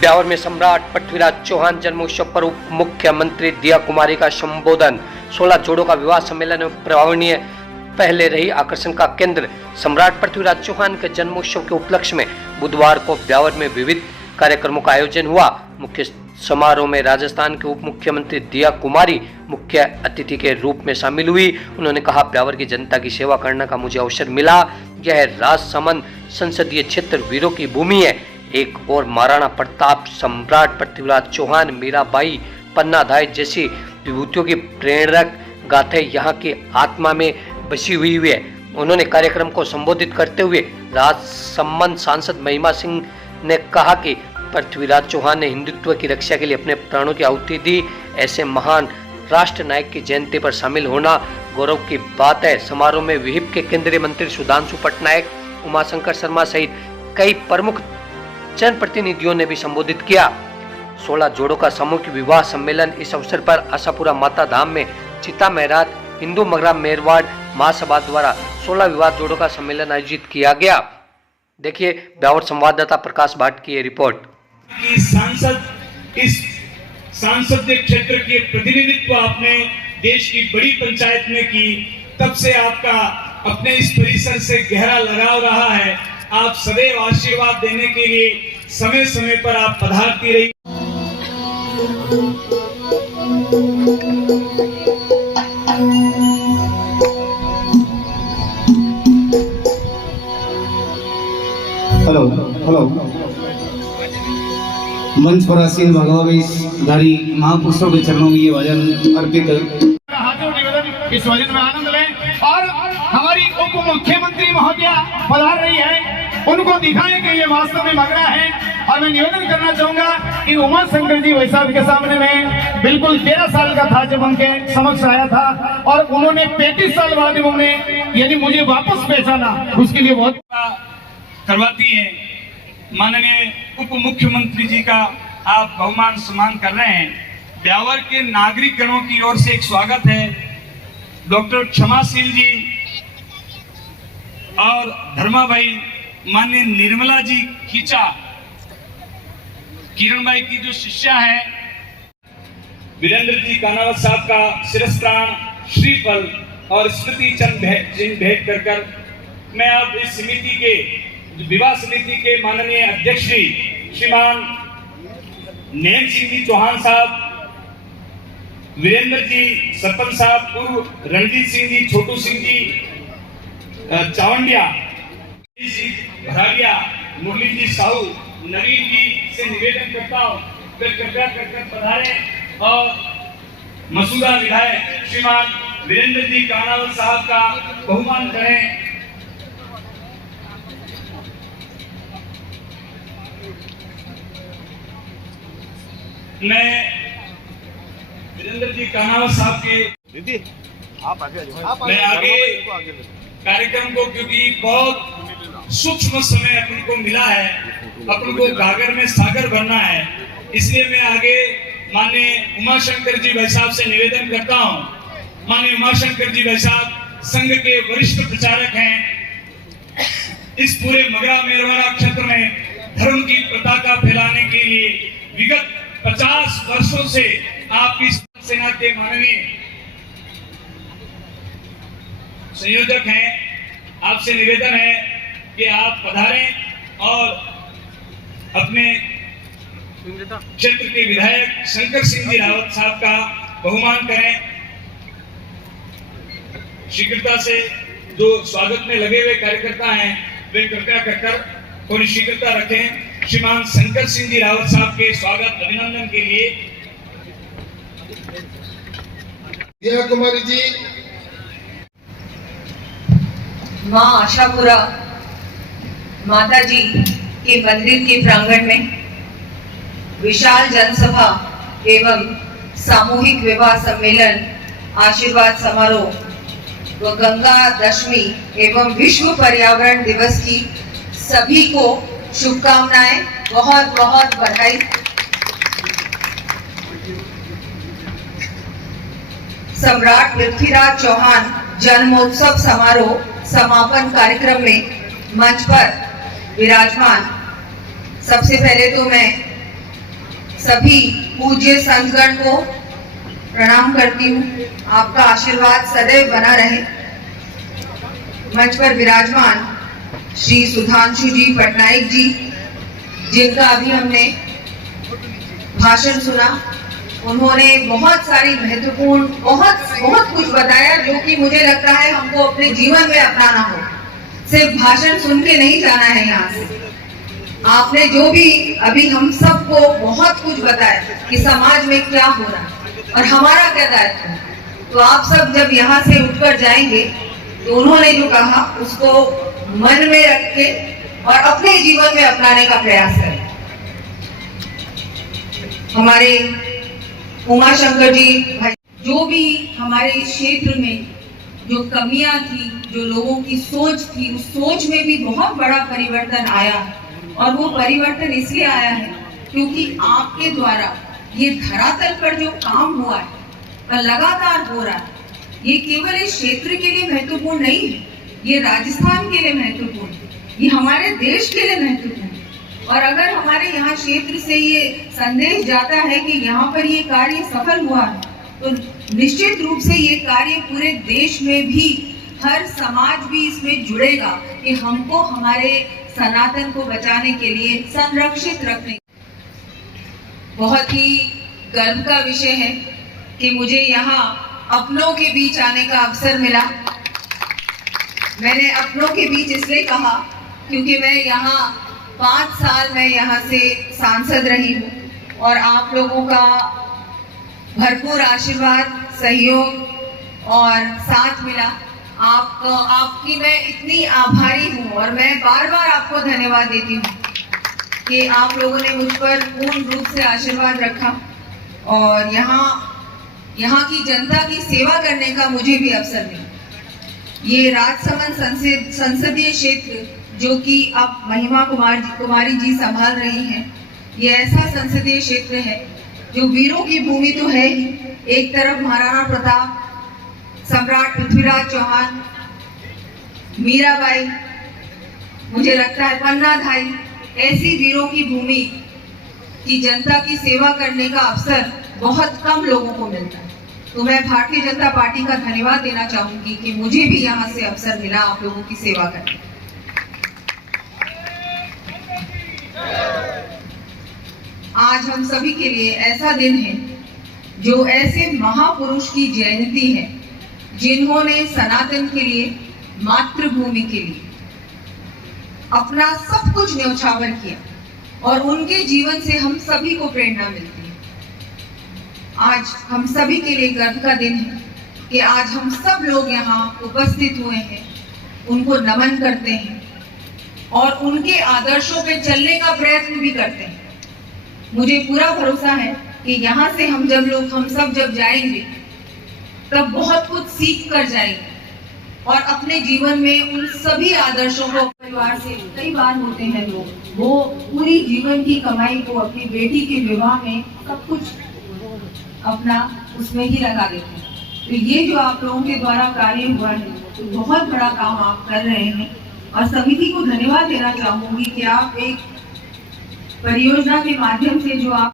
ब्यावर में सम्राट पृथ्वीराज चौहान जन्मोत्सव पर उप मुख्यमंत्री दिया कुमारी का संबोधन। 16 जोड़ों का विवाह सम्मेलन में प्रवाहनीय पहले रही आकर्षण का केंद्र। सम्राट पृथ्वीराज चौहान के जन्मोत्सव के उपलक्ष्य में बुधवार को ब्यावर में विविध कार्यक्रमों का आयोजन हुआ। मुख्य समारोह में राजस्थान के उप मुख्यमंत्री दिया कुमारी मुख्य अतिथि के रूप में शामिल हुई। उन्होंने कहा, ब्यावर की जनता की सेवा करने का मुझे अवसर मिला। यह राजसमंद संसदीय क्षेत्र वीरों की भूमि है। एक और महाराणा प्रताप, सम्राट पृथ्वीराज चौहान, मीराबाई, पन्नाधाय जैसी विभूतियों की प्रेरक गाथाएं यहाँ की आत्मा में बसी हुई है। उन्होंने कार्यक्रम को संबोधित करते हुए राजसमंद सांसद महिमा सिंह ने कहा कि पृथ्वीराज चौहान ने हिंदुत्व की रक्षा के लिए अपने प्राणों की आहुति दी। ऐसे महान राष्ट्र नायक की जयंती पर शामिल होना गौरव की बात है। समारोह में विहिप के केंद्रीय मंत्री सुधांशु पटनायक, उमाशंकर शर्मा सहित कई प्रमुख जनप्रतिनिधियों ने भी संबोधित किया। 16 जोड़ों का सामूहिक विवाह सम्मेलन। इस अवसर पर आशापुरा माता धाम में चिता मेहरात हिंदू मगरा मेरवाड़ महासभा द्वारा 16 विवाह जोड़ों का सम्मेलन आयोजित किया गया। देखिए ब्यावर संवाददाता प्रकाश भाट की ये रिपोर्ट। इस सांसदीय क्षेत्र के प्रतिनिधित्व आपने देश की बड़ी पंचायत में की, तब से आपका अपने इस परिसर से गहरा लगाव रहा है। आप सदैव आशीर्वाद देने के लिए समय समय पर आप पधारती रही। हेलो हेलो मंच पर आसीन भगवाधारी महापुरुषों के चरणों में ये भजन अर्पित निवेदन इस भजन में आनंद लें। और हमारी उप मुख्यमंत्री महोदया पधार रही है, उनको दिखाएं कि ये वास्तव में मगरा है। और मैं निवेदन करना चाहूंगा कि उमाशंकर जी वैशाख के सामने में बिल्कुल 13 साल का था जब उनके समक्ष आया था, और उन्होंने 35 साल बाद उन्होंने यानी मुझे वापस पहचाना, उसके लिए बहुत करवाती है। माननीय उप मुख्यमंत्री जी का आप बहुमान सम्मान कर रहे हैं। ब्यावर के नागरिकगणों की ओर से एक स्वागत है। डॉक्टर क्षमाशील जी और धर्मा भाई, माननीय निर्मला जी खींचा, किरण भाई की जो शिष्या है, वीरेंद्र जी कानावत साहब का शिरस्त्राण, श्रीफल और स्मृति चिन्ह भेंट कर मैं अब इस समिति के विवाह समिति के माननीय अध्यक्ष श्रीमान नैन सिंह जी चौहान साहब, वीरेंद्र जी सरपंच साहब, पूर्व रणजीत सिंह जी, छोटू सिंह जी चावंडिया, भराड़िया, मुरली जी साहू, नवीन जी से निवेदन करता हूँ कृपया कर पधारे और मसूदा विधायक श्रीमान वीरेंद्र जी कानावत साहब का बहुमान करें। मैं वीरेंद्र जी कानावत साहब के मैं आगे कार्यक्रम को, क्योंकि बहुत सूक्ष्म समय अपन को मिला है, अपन को गागर में सागर बनना है, इसलिए मैं आगे माननीय उमाशंकर जी वैशाख से निवेदन करता हूं। माननीय उमाशंकर जी वैशाख संघ के वरिष्ठ प्रचारक हैं। इस पूरे मगरा मेरवाड़ा क्षेत्र में धर्म की पताका फैलाने के लिए विगत 50 वर्षों से आप इस सेना के माननीय संयोजक हैं। आपसे निवेदन है कि आप पधारें और अपने क्षेत्र के विधायक शंकर सिंह जी रावत साहब का बहुमान करें। शीघ्रता से जो स्वागत में लगे हुए कार्यकर्ता हैं वे कृपया कर थोड़ी शीघ्रता रखें। श्रीमान शंकर सिंह जी रावत साहब के स्वागत अभिनंदन के लिए दिया कुमारी जी, माँ आशापुरा माता जी के मंदिर के प्रांगण में विशाल जनसभा एवं सामूहिक विवाह सम्मेलन, आशीर्वाद समारोह व गंगा दशमी एवं विश्व पर्यावरण दिवस की सभी को शुभकामनाएं, बहुत बहुत बधाई। सम्राट पृथ्वीराज चौहान जन्मोत्सव समारोह समापन कार्यक्रम में मंच पर विराजमान सबसे पहले तो मैं सभी पूज्य संतगण को प्रणाम करती हूँ। आपका आशीर्वाद सदैव बना रहे। मंच पर विराजमान श्री सुधांशु जी पटनायक जी, जिनका अभी हमने भाषण सुना, उन्होंने बहुत सारी महत्वपूर्ण बहुत कुछ बताया जो कि मुझे लगता है हमको अपने जीवन में अपनाना हो। सिर्फ भाषण सुन के नहीं जाना है यहाँ से। आपने जो भी अभी हम सबको बहुत कुछ बताया कि समाज में क्या हो रहा है और हमारा क्या दायित्व है, तो आप सब जब यहाँ से उठकर जाएंगे तो उन्होंने जो कहा उसको मन में रख के और अपने जीवन में अपनाने का प्रयास करें। हमारे उमा शंकर जी भाई, जो भी हमारे क्षेत्र में जो कमियां थी, जो लोगों की सोच थी, उस सोच में भी बहुत बड़ा परिवर्तन आया। और वो परिवर्तन इसलिए आया है क्योंकि आपके द्वारा ये धरातल पर जो काम हुआ है और लगातार हो रहा है, ये केवल इस क्षेत्र के लिए महत्वपूर्ण नहीं है, ये राजस्थान के लिए महत्वपूर्ण है, ये हमारे देश के लिए महत्वपूर्ण है। और अगर हमारे यहाँ क्षेत्र से ये संदेश जाता है कि यहाँ पर ये कार्य सफल हुआ है, तो निश्चित रूप से ये कार्य पूरे देश में भी हर समाज भी इसमें जुड़ेगा कि हमको हमारे सनातन को बचाने के लिए संरक्षित रखने। बहुत ही गर्व का विषय है कि मुझे यहाँ अपनों के बीच आने का अवसर मिला। मैंने अपनों के बीच इसलिए कहा क्योंकि मैं यहाँ 5 साल मैं यहाँ से सांसद रही हूँ और आप लोगों का भरपूर आशीर्वाद, सहयोग और साथ मिला। आपकी मैं इतनी आभारी हूँ और मैं बार बार आपको धन्यवाद देती हूँ कि आप लोगों ने मुझ पर पूर्ण रूप से आशीर्वाद रखा और यहाँ की जनता की सेवा करने का मुझे भी अवसर मिला। ये राजसमंद संसदीय क्षेत्र जो कि अब महिमा कुमारी जी संभाल रही हैं, ये ऐसा संसदीय क्षेत्र है जो वीरों की भूमि तो है ही। एक तरफ महाराणा प्रताप, सम्राट पृथ्वीराज चौहान, मीराबाई, मुझे लगता है पन्ना धाई, ऐसी वीरों की भूमि की जनता की सेवा करने का अवसर बहुत कम लोगों को मिलता है। तो मैं भारतीय जनता पार्टी का धन्यवाद देना चाहूंगी कि मुझे भी यहाँ से अवसर मिला आप लोगों की सेवा करने। आज हम सभी के लिए ऐसा दिन है जो ऐसे महापुरुष की जयंती है जिन्होंने सनातन के लिए, मातृभूमि के लिए अपना सब कुछ न्यौछावर किया और उनके जीवन से हम सभी को प्रेरणा मिलती है। आज हम सभी के लिए गर्व का दिन है कि आज हम सब लोग यहाँ उपस्थित हुए हैं, उनको नमन करते हैं और उनके आदर्शों पे चलने का प्रयत्न भी करते हैं। मुझे पूरा भरोसा है कि यहाँ से हम सब जब जाएंगे तब बहुत कुछ सीख कर जाएंगे और अपने जीवन में उन सभी आदर्शों को। परिवार से कई बार होते हैं लोग, वो पूरी जीवन की कमाई को अपनी बेटी के विवाह में सब कुछ अपना उसमें ही लगा देते हैं। तो ये जो आप लोगों के द्वारा कार्य हुआ है, तो बहुत बड़ा काम आप कर रहे हैं और समिति को धन्यवाद देना चाहूंगी कि आप एक परियोजना के माध्यम से जो आप